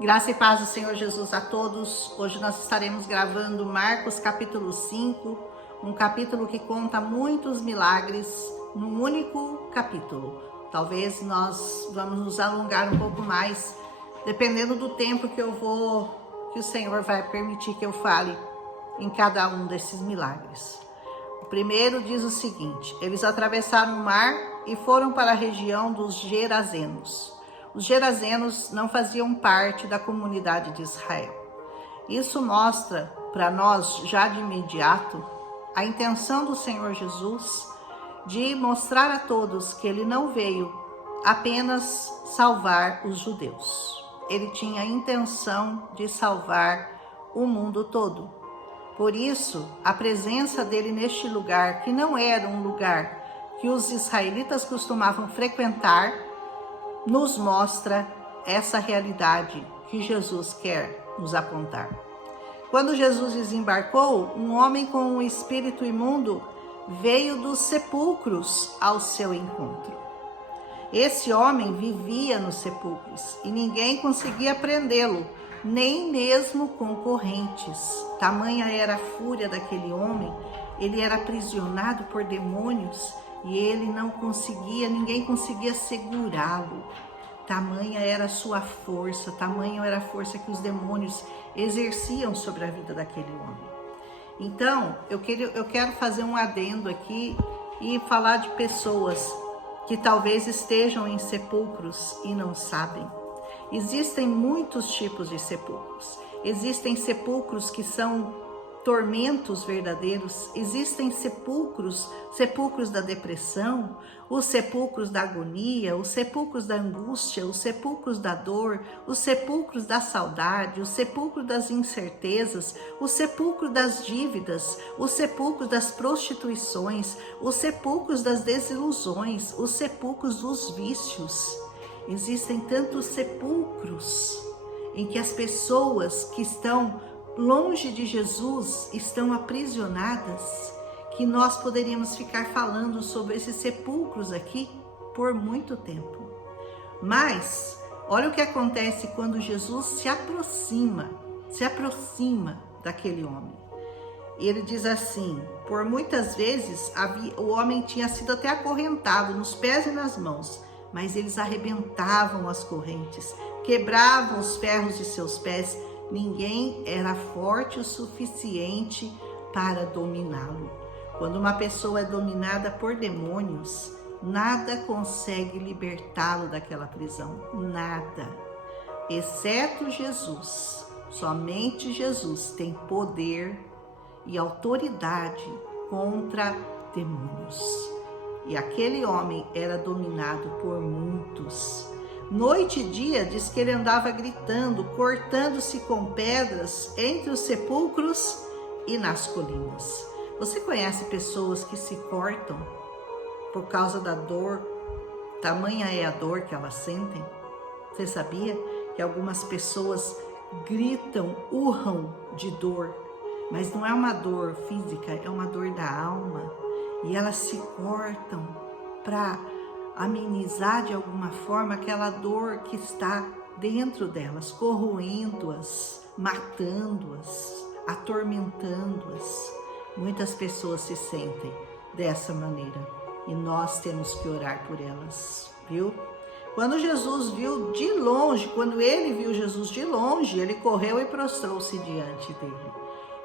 Graça e paz do Senhor Jesus a todos. Hoje nós estaremos gravando Marcos capítulo 5, um capítulo que conta muitos milagres num único capítulo. Talvez nós vamos nos alongar um pouco mais, dependendo do tempo que o Senhor vai permitir que eu fale em cada um desses milagres. O primeiro diz o seguinte: eles atravessaram o mar e foram para a região dos Gerazenos. Os Gerazenos não faziam parte da comunidade de Israel. Isso mostra para nós, já de imediato, a intenção do Senhor Jesus de mostrar a todos que ele não veio apenas salvar os judeus. Ele tinha a intenção de salvar o mundo todo. Por isso, a presença dele neste lugar, que não era um lugar que os israelitas costumavam frequentar, nos mostra essa realidade que Jesus quer nos apontar. Quando Jesus desembarcou, um homem com um espírito imundo veio dos sepulcros ao seu encontro. Esse homem vivia nos sepulcros e ninguém conseguia prendê-lo, nem mesmo com correntes. Tamanha era a fúria daquele homem, ele era aprisionado por demônios e ele não conseguia, ninguém conseguia segurá-lo. Tamanha era a sua força, tamanha era a força que os demônios exerciam sobre a vida daquele homem. Então, eu quero fazer um adendo aqui e falar de pessoas que talvez estejam em sepulcros e não sabem. Existem muitos tipos de sepulcros. Existem sepulcros que são tormentos verdadeiros, existem sepulcros da depressão, os sepulcros da agonia, os sepulcros da angústia, os sepulcros da dor, os sepulcros da saudade, os sepulcros das incertezas, o sepulcro das dívidas, os sepulcros das prostituições, os sepulcros das desilusões, os sepulcros dos vícios. Existem tantos sepulcros em que as pessoas que estão longe de Jesus estão aprisionadas, que nós poderíamos ficar falando sobre esses sepulcros aqui por muito tempo. Mas olha o que acontece quando Jesus se aproxima daquele homem. Ele diz assim: por muitas vezes o homem tinha sido até acorrentado nos pés e nas mãos, mas eles arrebentavam as correntes, quebravam os ferros de seus pés. Ninguém era forte o suficiente para dominá-lo. Quando uma pessoa é dominada por demônios, nada consegue libertá-lo daquela prisão. Nada. Exceto Jesus. Somente Jesus tem poder e autoridade contra demônios. E aquele homem era dominado por muitos. Noite e dia diz que ele andava gritando, cortando-se com pedras entre os sepulcros e nas colinas. Você conhece pessoas que se cortam por causa da dor? Tamanha é a dor que elas sentem. Você sabia que algumas pessoas gritam, urram de dor, mas não é uma dor física, é uma dor da alma. E elas se cortam para amenizar de alguma forma aquela dor que está dentro delas, corroendo-as, matando-as, atormentando-as. Muitas pessoas se sentem dessa maneira e nós temos que orar por elas, viu? Quando Jesus viu de longe, quando ele viu Jesus de longe, ele correu e prostrou-se diante dele.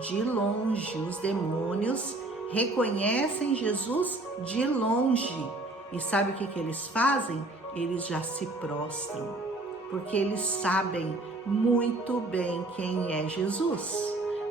De longe, os demônios reconhecem Jesus de longe. E sabe o que eles fazem? Eles já se prostram, porque eles sabem muito bem quem é Jesus.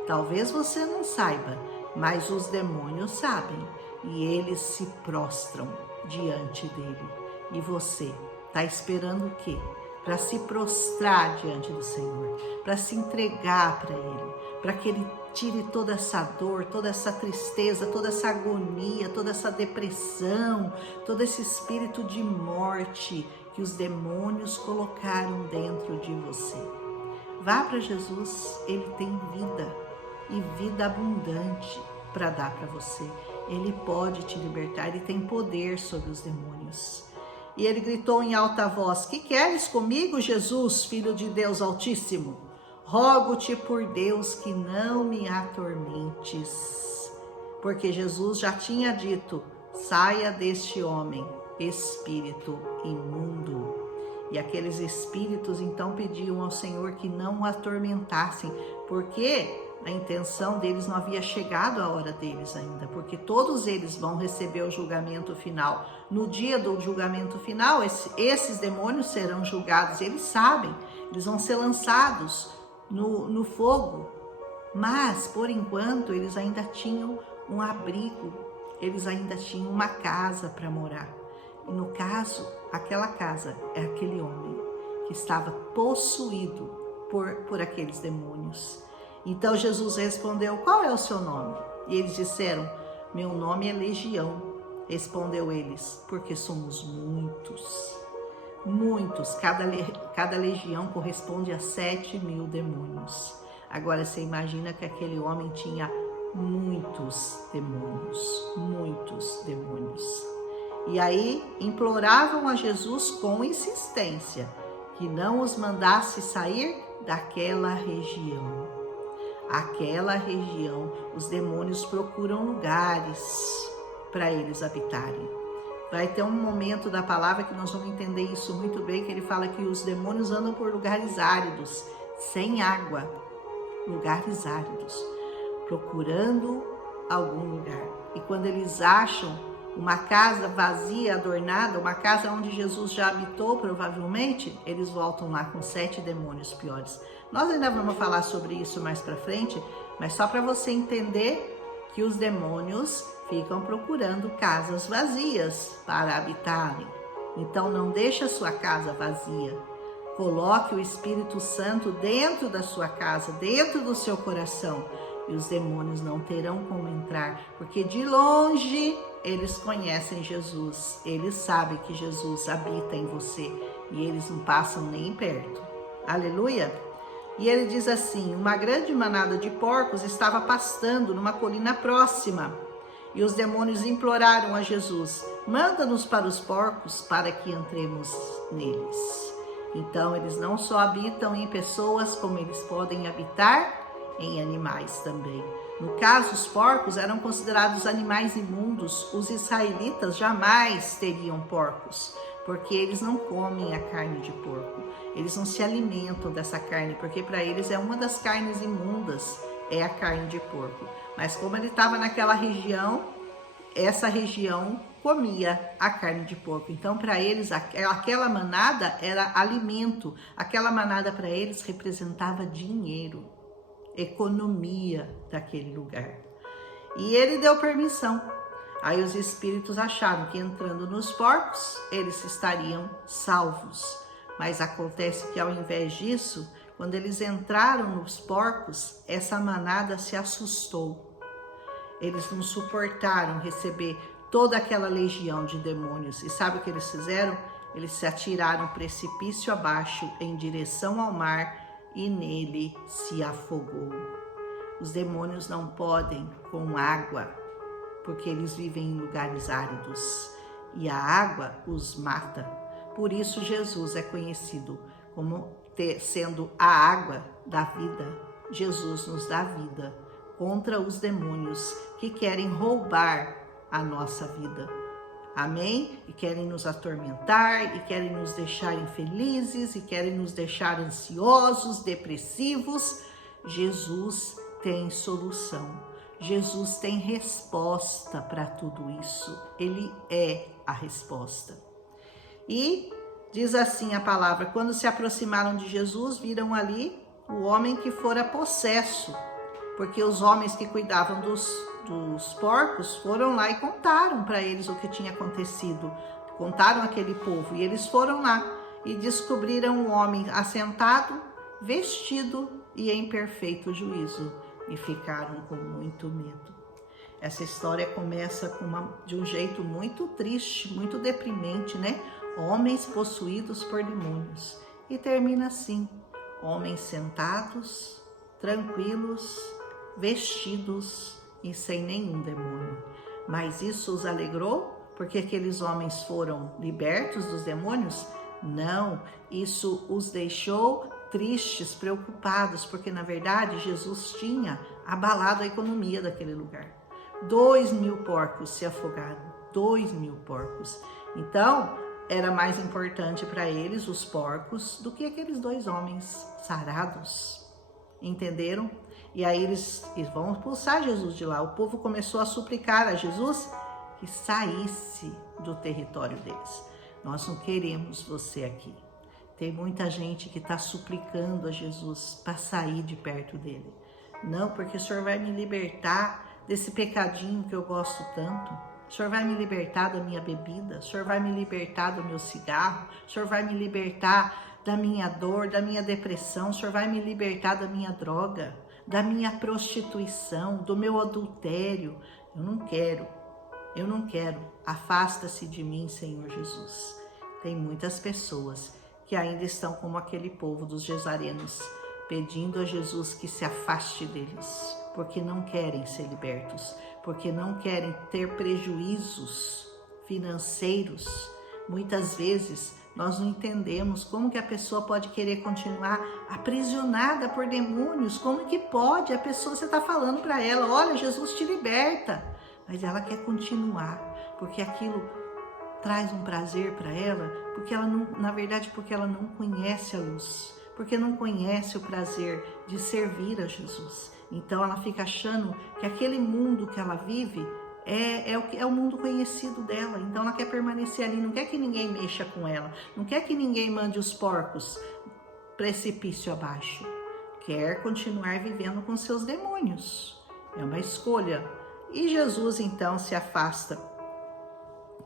Talvez você não saiba, mas os demônios sabem e eles se prostram diante dele. E você está esperando o quê? Para se prostrar diante do Senhor, para se entregar para ele, para que ele tire toda essa dor, toda essa tristeza, toda essa agonia, toda essa depressão, todo esse espírito de morte que os demônios colocaram dentro de você. Vá para Jesus, ele tem vida e vida abundante para dar para você. Ele pode te libertar, ele tem poder sobre os demônios. E ele gritou em alta voz: que queres comigo, Jesus, filho de Deus Altíssimo? Rogo-te por Deus que não me atormentes. Porque Jesus já tinha dito: saia deste homem, espírito imundo. E aqueles espíritos então pediam ao Senhor que não o atormentassem, porque a intenção deles não havia chegado a hora deles ainda, porque todos eles vão receber o julgamento final. No dia do julgamento final, esses demônios serão julgados, eles sabem, eles vão ser lançados no fogo. Mas, por enquanto, eles ainda tinham um abrigo, eles ainda tinham uma casa para morar. E no caso, aquela casa é aquele homem que estava possuído por aqueles demônios. Então Jesus respondeu: qual é o seu nome? E eles disseram: meu nome é Legião. Respondeu eles: porque somos muitos. Muitos, cada legião corresponde a 7.000 demônios. Agora você imagina que aquele homem tinha muitos demônios, muitos demônios. E aí imploravam a Jesus com insistência que não os mandasse sair daquela região. Aquela região, os demônios procuram lugares para eles habitarem. Vai ter um momento da palavra que nós vamos entender isso muito bem, que ele fala que os demônios andam por lugares áridos, sem água, lugares áridos, procurando algum lugar. E quando eles acham uma casa vazia, adornada, uma casa onde Jesus já habitou provavelmente, eles voltam lá com 7 demônios piores. Nós ainda vamos falar sobre isso mais para frente, mas só para você entender que os demônios ficam procurando casas vazias para habitarem. Então não deixe a sua casa vazia. Coloque o Espírito Santo dentro da sua casa, dentro do seu coração, e os demônios não terão como entrar, porque de longe eles conhecem Jesus, eles sabem que Jesus habita em você e eles não passam nem perto. Aleluia! E ele diz assim: uma grande manada de porcos estava pastando numa colina próxima, e os demônios imploraram a Jesus: manda-nos para os porcos para que entremos neles. Então eles não só habitam em pessoas, como eles podem habitar em animais também. No caso, os porcos eram considerados animais imundos. Os israelitas jamais teriam porcos, porque eles não comem a carne de porco. Eles não se alimentam dessa carne, porque para eles é uma das carnes imundas, é a carne de porco. Mas como ele estava naquela região, essa região comia a carne de porco. Então, para eles, aquela manada era alimento. Aquela manada para eles representava dinheiro, economia daquele lugar. E ele deu permissão. Aí os espíritos acharam que entrando nos porcos, eles estariam salvos. Mas acontece que ao invés disso, quando eles entraram nos porcos, essa manada se assustou. Eles não suportaram receber toda aquela legião de demônios. E sabe o que eles fizeram? Eles se atiraram precipício abaixo em direção ao mar e nele se afogou. Os demônios não podem com água, porque eles vivem em lugares áridos e a água os mata. Por isso Jesus é conhecido como sendo a água da vida. Jesus nos dá vida contra os demônios que querem roubar a nossa vida. Amém? E querem nos atormentar, e querem nos deixar infelizes, e querem nos deixar ansiosos, depressivos. Jesus tem solução. Jesus tem resposta para tudo isso. Ele é a resposta. E diz assim a palavra: quando se aproximaram de Jesus, viram ali o homem que fora possesso, porque os homens que cuidavam dos porcos foram lá e contaram para eles o que tinha acontecido, contaram aquele povo, e eles foram lá e descobriram um homem assentado, vestido e em perfeito juízo, e ficaram com muito medo. Essa história começa de um jeito muito triste, muito deprimente, né? Homens possuídos por demônios, e termina assim: homens sentados, tranquilos, vestidos e sem nenhum demônio. Mas isso os alegrou? porque aqueles homens foram libertos dos demônios? Não, isso os deixou tristes, preocupados, porque na verdade Jesus tinha abalado a economia daquele lugar. 2.000 porcos se afogaram, 2.000 porcos. Então, era mais importante para eles os porcos do que aqueles 2 homens sarados. Entenderam? E aí eles vão expulsar Jesus de lá. O povo começou a suplicar a Jesus que saísse do território deles. Nós não queremos você aqui. Tem muita gente que está suplicando a Jesus para sair de perto dele. Não, porque o Senhor vai me libertar desse pecadinho que eu gosto tanto. O Senhor vai me libertar da minha bebida. O Senhor vai me libertar do meu cigarro. O Senhor vai me libertar da minha dor, da minha depressão. O Senhor vai me libertar da minha droga, da minha prostituição, do meu adultério. Eu não quero. Afasta-se de mim, Senhor Jesus. Tem muitas pessoas que ainda estão como aquele povo dos Gesarenos, pedindo a Jesus que se afaste deles, porque não querem ser libertos, porque não querem ter prejuízos financeiros. Muitas vezes nós não entendemos como que a pessoa pode querer continuar aprisionada por demônios. Como que pode? A pessoa, você está falando para ela, olha, Jesus te liberta, mas ela quer continuar, porque aquilo traz um prazer para ela, porque ela não, na verdade, porque ela não conhece a luz, porque não conhece o prazer de servir a Jesus. Então ela fica achando que aquele mundo que ela vive é o mundo conhecido dela. Então ela quer permanecer ali, não quer que ninguém mexa com ela, não quer que ninguém mande os porcos precipício abaixo. Quer continuar vivendo com seus demônios. É uma escolha. E Jesus então se afasta.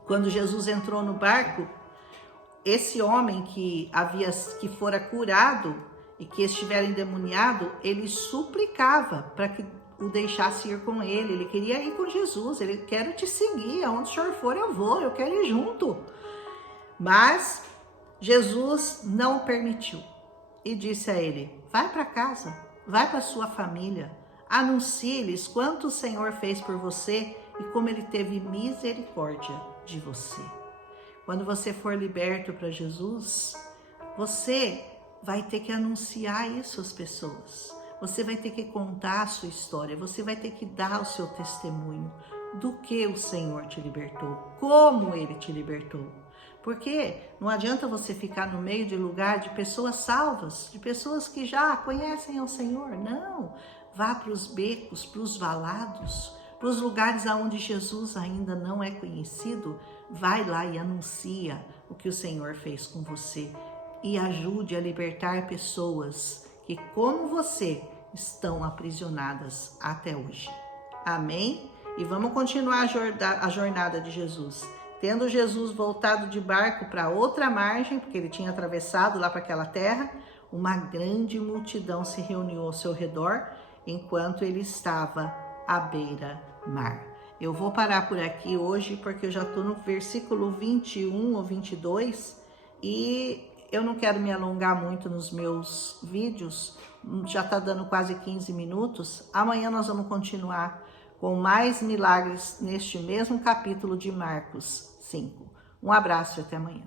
Quando Jesus entrou no barco, esse homem que fora curado e que estivera endemoniado, ele suplicava para que o deixasse ir com ele. Ele queria ir com Jesus. Ele: quero te seguir, aonde o Senhor for eu vou, eu quero ir junto. Mas Jesus não permitiu e disse a ele: vai para casa, vai para sua família, anuncie-lhes quanto o Senhor fez por você e como ele teve misericórdia de você. Quando você for liberto para Jesus, você vai ter que anunciar isso às pessoas. Você vai ter que contar a sua história, você vai ter que dar o seu testemunho do que o Senhor te libertou, como ele te libertou. Porque não adianta você ficar no meio de lugar de pessoas salvas, de pessoas que já conhecem ao Senhor. Não, vá para os becos, para os valados, para os lugares onde Jesus ainda não é conhecido. Vai lá e anuncia o que o Senhor fez com você e ajude a libertar pessoas que, como você, estão aprisionadas até hoje. Amém? E vamos continuar a jornada de Jesus. Tendo Jesus voltado de barco para outra margem, porque ele tinha atravessado lá para aquela terra, uma grande multidão se reuniu ao seu redor enquanto ele estava à beira-mar. Eu vou parar por aqui hoje porque eu já estou no versículo 21 ou 22 e eu não quero me alongar muito nos meus vídeos, já está dando quase 15 minutos. Amanhã nós vamos continuar com mais milagres neste mesmo capítulo de Marcos 5. Um abraço e até amanhã.